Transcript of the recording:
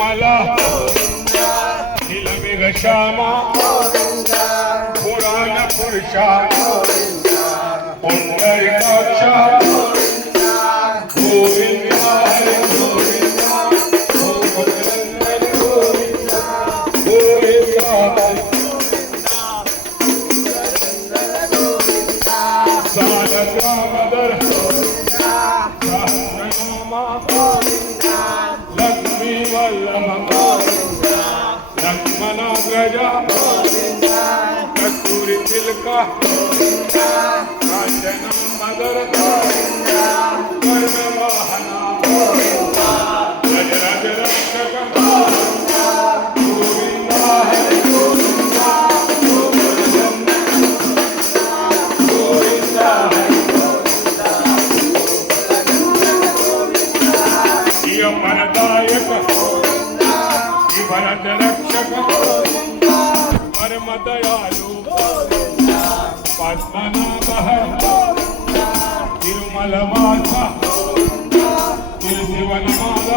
ನಿರ್ಮಲ ನಿಲವಿಗ ಶ್ಯಾಮ ಪುರಾಣ ಪುರುಷ ಪುಂಡರೀಕಾಕ್ಷ ಗೋವಿಂದ ಹರಿ ಗೋವಿಂದ ಗೋವಿಂದ ಸಾಲಗ್ರಾಮದರ ಸಹಸ್ರನಾಮ ಲಕ್ಷ್ಮೀ ವಲ್ಲಭ ಲಕ್ಷ್ಮಣಾಗ್ರಜ ಕಸ್ತೂರಿ ತಿಲಕ ಕಾಂಚನ ಮದರ ಕರ್ಣವಾಹನ ಗಜರಾಜ ರಕ್ಷಕ ಗೋವಿಂದ ಹರಿ ಗೋವಿಂದ ಗೋವಿಂದ ಹರಿ ವರದಾಯಕ ಭರತ ರಕ್ಷಕ ಪರಮ ದಯಾಲು ಪದ್ಮನಾಭ ತಿರುಮಲ ವಾಸ ತಿರುಶಿವನ ಮಾಲ